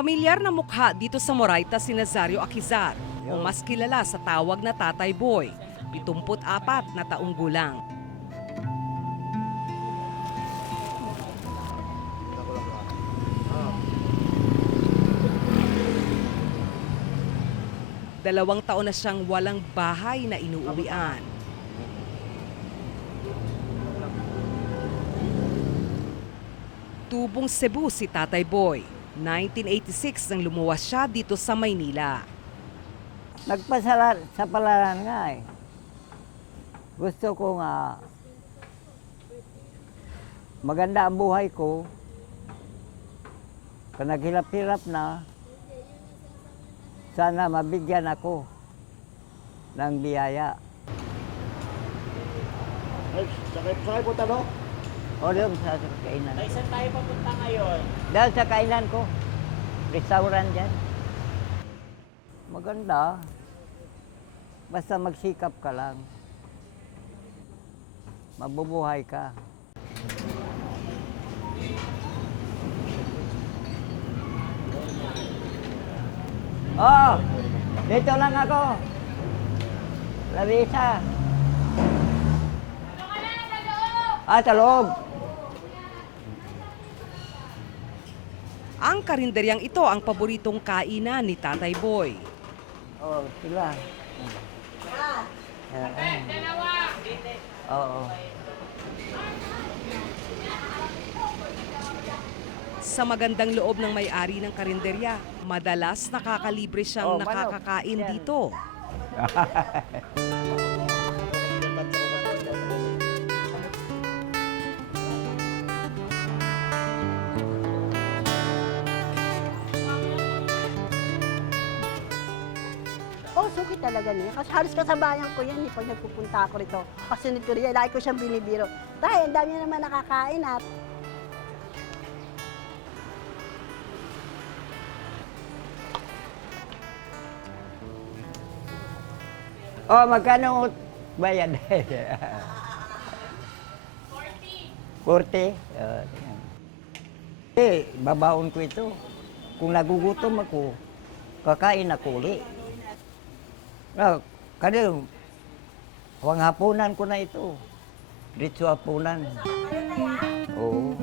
Pamilyar na mukha dito sa Moraita si Nazario Aquizar, o mas kilala sa tawag na Tatay Boy, 74 na taong gulang. Dalawang taon na siyang walang bahay na inuuwian. Tubong Cebu si Tatay Boy. 1986 nang lumuwas siya dito sa Maynila. Nagpasalat sa palaran nga eh. Gusto ko nga maganda ang buhay ko. Kung naghilap-hirap na, sana mabigyan ako ng biyaya. Sakay po talo? O doon sa kainan. Ay, saan tayo papunta ngayon? Dahil sa kainan ko, restaurant dyan. Maganda. Basta magsikap ka lang. Mabubuhay ka. Oh, dito lang ako. Larissa. Sa loob. Ang karinderyang ito ang paboritong kainan ni Tatay Boy. Oh, sila. Oo. Sa magandang loob ng may-ari ng karinderya, madalas nakakalibre siyang manok. nakakakain Yan. dito. Oh, suki talaga niya. Kasi halos kasabayan ko yan pag nagpupunta ako rito. Kasi nagkuriya, lagi ko siyang binibiro. Dahil ang dami niya naman nakakain at Oh, magkano bayad? 40. 40? Babaon ko ito. Kung nagugutom ako, kakain ako ulit. Kasi, huwag hapunan ko na ito. Dito hapunan. Oo.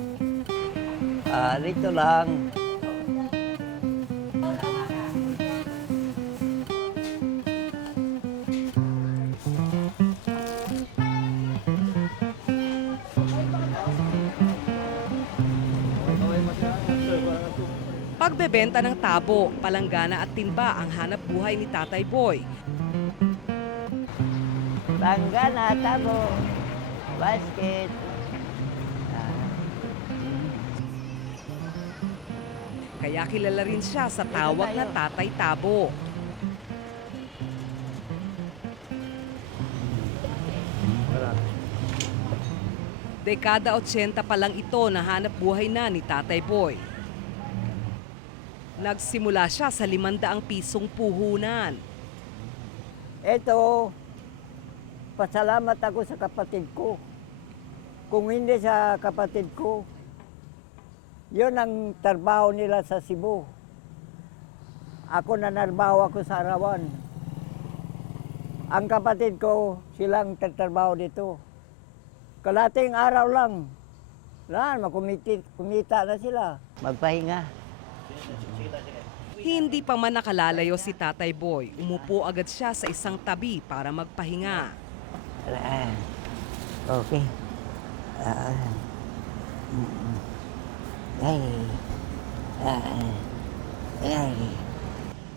Dito lang. Pagbebenta ng tabo, palanggana at timba ang hanap buhay ni Tatay Boy. Langgana, tabo, basket. Kaya kilala rin siya sa tawag na Tatay Tabo. Dekada 80 pa lang ito na hanap buhay na ni Tatay Boy. Nagsimula siya sa 500 pisong puhunan. Ito, pasalamat ako sa kapatid ko. Kung hindi sa kapatid ko, yun ang trabaho nila sa Cebu. Ako nanarbaho ako sa Arawan. Ang kapatid ko, silang tatrabaho dito. Kalating araw lang. Kumita na sila. Magpahinga. Hindi pa man nakalalayo si Tatay Boy, umupo agad siya sa isang tabi para magpahinga. Okay.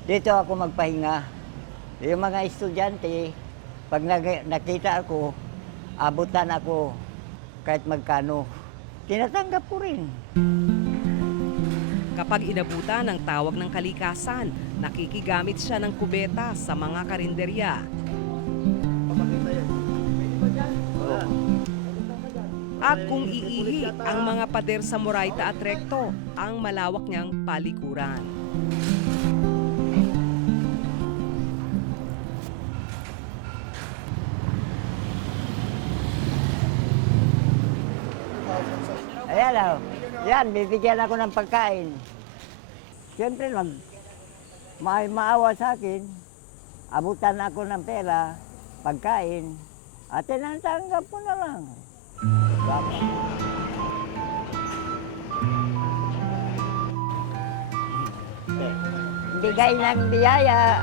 Dito ako magpahinga. Yung mga estudyante, pag nakita ako, abutan ako kahit magkano. Tinatanggap ko rin. Kapag inabutan ng tawag ng kalikasan, nakikigamit siya ng kubeta sa mga karinderya. At kung iihi ang mga pader sa Moraita at Recto, ang malawak niyang palikuran. Ayan o. Yan, bibigyan ako ng pagkain. Siyempre, may maawa sa akin, abutan ako ng pera, pagkain, at tinatanggap ko na lang. Dapat. Bigay ng biyaya.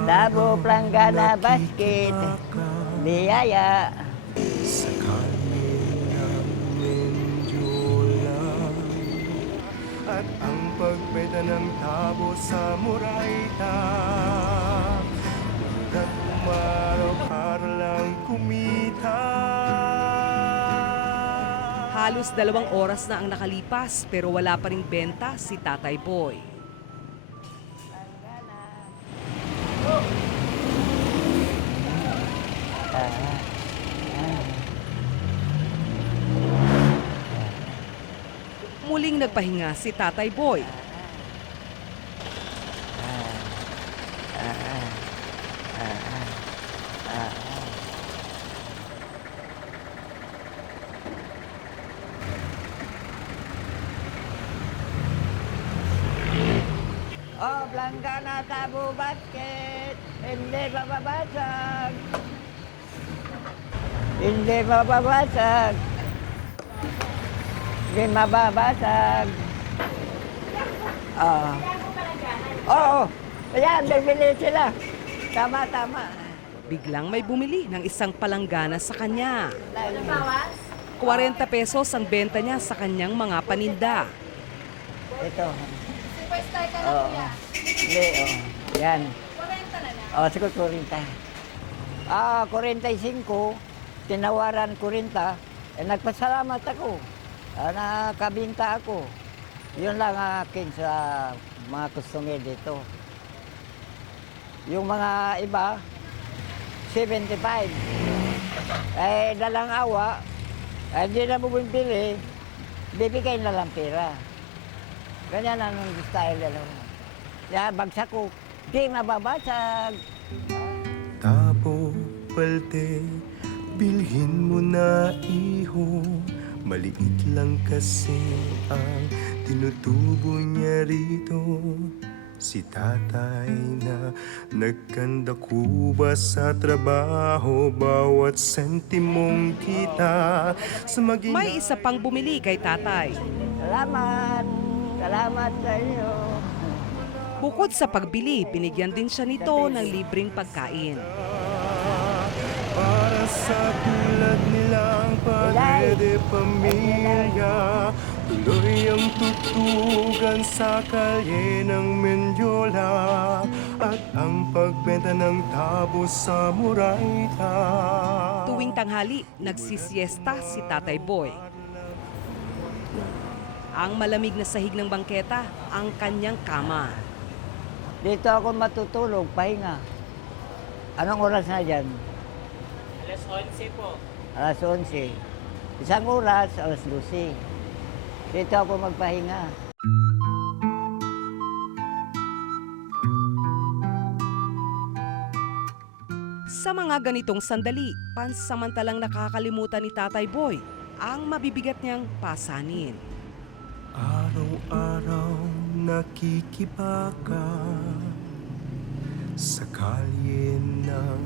Dabo Planggana Basket, biyaya. Sa kalye ng Mendiola at ang pagbenta ng tabo sa Moraita at umaraw para lang kumita. Halos 2 oras na ang nakalipas pero wala pa ring benta si Tatay Boy. Muling nagpahinga si Tatay Boy. Oh, Planggana Tabo Basket, hindi mababasag. Hindi mababasag. Hindi mababasag. Oo. Oo. Ayan, bibili sila. Tama, tama. Biglang may bumili ng isang palanggana sa kanya. 40 pesos ang benta niya sa kanyang mga paninda. Ito. Superstar ka na, kuya. Hindi, oh. Yan. 40 na lang. Oh, siguro 40. 45. Tinawaran 40. Nagpasalamat ako. Nakabinta ako. Yun lang ang akin sa mga customer dito. Yung mga iba, 75. Dalang awa, hindi na mo bibili, bibigay na lang pera. Ganyan ang style nila. Bagsak ko, di mababasag. Tabo, palte, bilhin mo na iho. Maliit lang kasi ang tinutubo niya rito. Si tatay na nagkanda kuba sa trabaho, bawat sentimong kita sa maging... May isa pang bumili kay Tatay. Salamat. Salamat sa inyo. Bukod sa pagbili, binigyan din siya nito ng libreng pagkain. Para sa tulad nilang padre de pamilya, tuloy ang tutugan sa kalye ng Mendiola at ang pagbenta ng tabo sa Moraita. Tuwing tanghali, nagsisiesta si Tatay Boy. Ang malamig na sahig ng bangketa, ang kanyang kama. Dito ako matutulog, pahinga. Anong oras na dyan? Alas 11 po. Alas 11. Isang oras, alas 12. Dito ako magpahinga. Sa mga ganitong sandali, pansamantalang nakakalimutan ni Tatay Boy ang mabibigat niyang pasanin. Araw-araw nakikibaka sa kalye ng